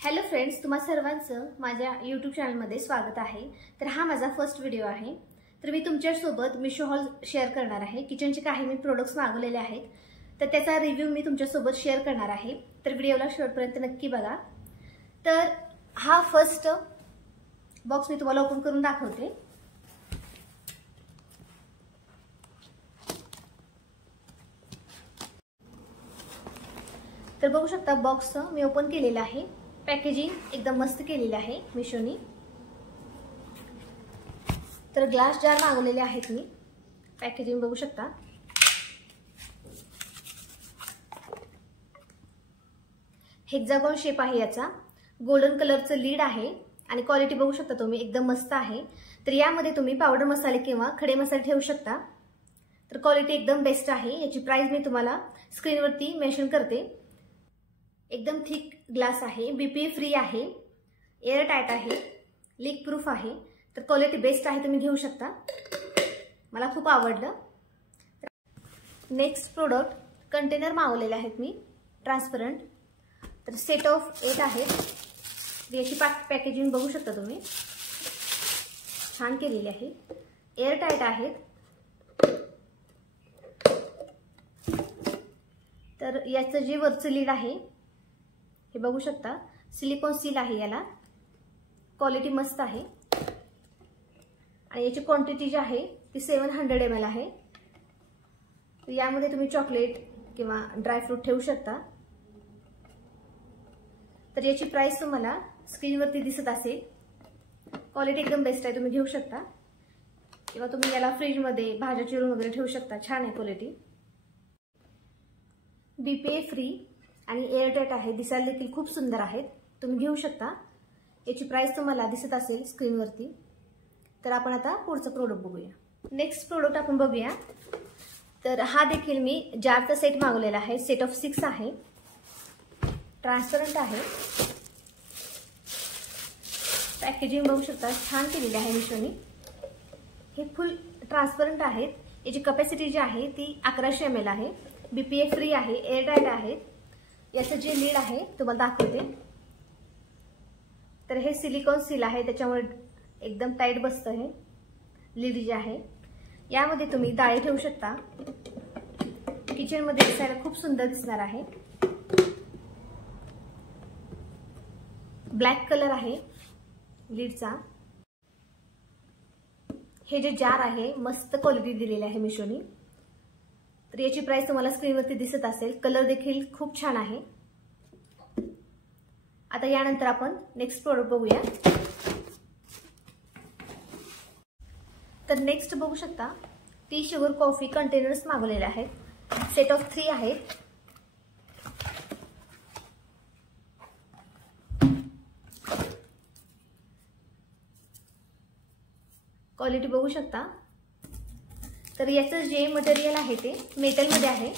Hello friends, तुम्हा सर्वांचं माझ्या यूट्यूब चॅनलमध्ये स्वागत आहे। तर हा माझा फर्स्ट व्हिडिओ आहे। तर मी तुमच्यासोबत मिशो हॉल शेअर करणार आहे। किचनचे काही मी प्रोडक्ट्स मागवलेले आहेत, तर त्याचा रिव्ह्यू मी तुमच्यासोबत शेअर करणार आहे। तर व्हिडिओला शेवटपर्यंत नक्की बघा। तर हा फर्स्ट बॉक्स मी तुम्हाला ओपन करून दाखवते। तर बघू शकता बॉक्स मी ओपन केलेला आहे। पॅकेजिंग एकदम मस्त केलेली आहे मिशोनी। तर ग्लास जार मागवलेले आहेत मी। पॅकेजिंग बघू शकता। हेक्सागॉन शेप आहे याचा। गोल्डन कलरचं लीड आहे आणि क्वालिटी बघू शकता तुम्ही एकदम मस्त आहे। तर यामध्ये तुम्ही पावडर मसाले किंवा खडे मसाले ठेवू शकता। तर क्वालिटी एकदम बेस्ट आहे। याची प्राइस मी तुम्हाला स्क्रीनवरती मेन्शन करते। एकदम थिक ग्लास आहे, बीपीए फ्री आहे, एअर टाइट आहे, लीक प्रूफ आहे। तर क्वालिटी बेस्ट आहे, तुम्ही घेऊ शकता। मला खूप आवडलं। नेक्स्ट प्रोडक्ट कंटेनर मागवलेले आहेत मी ट्रान्सपरंट। तर सेट ऑफ 8 आहेत। याची पॅकेजिंग बघू शकता तुम्ही, छान केलेली आहे, एअर टाइट आहेत। तर याचं जे वरचं लीड आहे हे बघू शकता, सिलिकॉन सील आहे याला। क्वालिटी मस्त आहे आणि याची क्वांटिटी जी आहे ती 700 ml आहे। तर यामध्ये तुम्ही चॉकलेट किंवा ड्रायफ्रूट ठेवू शकता। तर याची प्राइस तुम्हाला स्क्रीनवरती दिसत असेल। क्वालिटी एकदम बेस्ट आहे, तुम्ही घेऊ शकता किंवा तुम्ही याला फ्रीजमध्ये भाज्या चिरून वगैरे ठेवू शकता। छान आहे क्वालिटी, बीपीए फ्री आणि एअरटाइट आहे। दिसायला देखील खूप सुंदर आहेत, तुम्ही घेऊ शकता। याची प्राइस तुम्हाला दिसत असेल स्क्रीनवरती। तर आपण आता पुढचं प्रोडक्ट बघूया। नेक्स्ट प्रोडक्ट आपण बघूया। तर हा देखील मी जारचा सेट मागवलेला आहे। सेट ऑफ 6 आहे, ट्रान्सपरंट आहे। पॅकेजिंग बघू शकता, छान केलेली आहे मिशोनी। हे फुल ट्रान्सपरंट आहेत। याची कॅपॅसिटी जी आहे ती 1100 ml आहे। बीपीए फ्री आहे, एअरटाइट आहे। याचं जे लीड आहे तुम्हाला दाखवते। तर हे सिलिकॉन सील आहे, त्याच्यामुळे एकदम टाइट बसतं हे लीड जे आहे। यामध्ये तुम्ही डाळी ठेवू शकता। किचन मध्ये दिसायला खूप सुंदर दिसणार आहे। ब्लॅक कलर आहे लीडचा। हे जे जार आहे मस्त क्वालिटी दिलेली आहे मिशोनी। तर याची प्राइस तुम्हाला स्क्रीनवरती दिसत असेल। कलर देखील खूप छान आहे। आता यानंतर आपण नेक्स्ट प्रोडक्ट बघूया। तर नेक्स्ट बघू शकता, टी शुगर कॉफी कंटेनर्स मागवलेले आहेत। सेट ऑफ 3 आहेत। क्वालिटी बघू शकता। तर याचं जे मटेरियल आहे ते मेटलमध्ये आहे।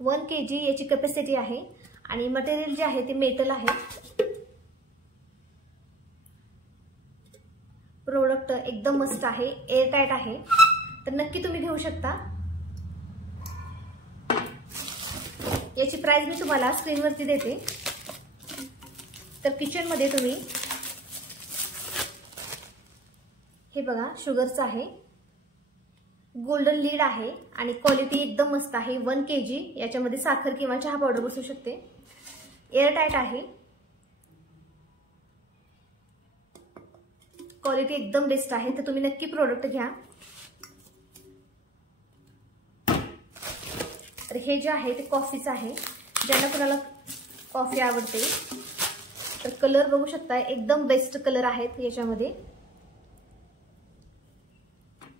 वन kg याची कॅपॅसिटी आहे आणि मटेरियल जे आहे ते मेटल आहे। प्रोडक्ट एकदम मस्त आहे, एअर टाइट आहे। तर नक्की तुम्ही घेऊ शकता। याची प्राइस मी तुम्हाला स्क्रीनवरती देते। तर किचन मध्ये तुम्ही हे बघा, शुगरचं आहे, गोल्डन लीड आहे आणि क्वालिटी एकदम मस्त आहे। 1 kg याच्यामध्ये साखर किंवा चहा पावडर बसू शकते। एअर टाइट आहे, क्वालिटी एकदम बेस्ट आहे। तर तुम्ही नक्की प्रोडक्ट घ्या। तर हे जे आहे ते कॉफीचं आहे, ज्यांना कुणाला कॉफी आवडते। तर कलर बघू शकता, एकदम बेस्ट कलर आहेत याच्यामध्ये।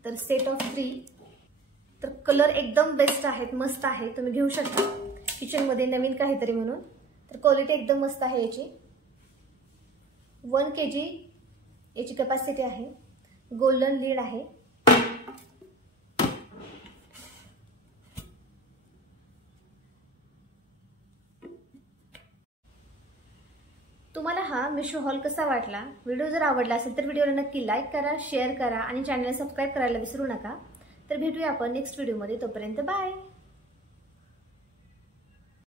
तर सेट ऑफ 3। तर कलर एकदम बेस्ट आहेत, मस्त आहे, तुम्ही घेऊ शकता किचन मध्ये नवीन काहीतरी म्हणून। तर क्वालिटी एकदम मस्त आहे याची। 1 kg याची कॅपॅसिटी आहे, गोल्डन लीड आहे। तुम्हाला हा मिशो हॉल कसा वाटला? व्हिडिओ जर आवडला असेल तर व्हिडिओला नक्की लाईक करा, शेअर करा आणि चॅनलला सबस्क्राइब करायला विसरू नका। तर तर भेटूया आपण नेक्स्ट व्हिडिओमध्ये. तोपर्यंत बाय.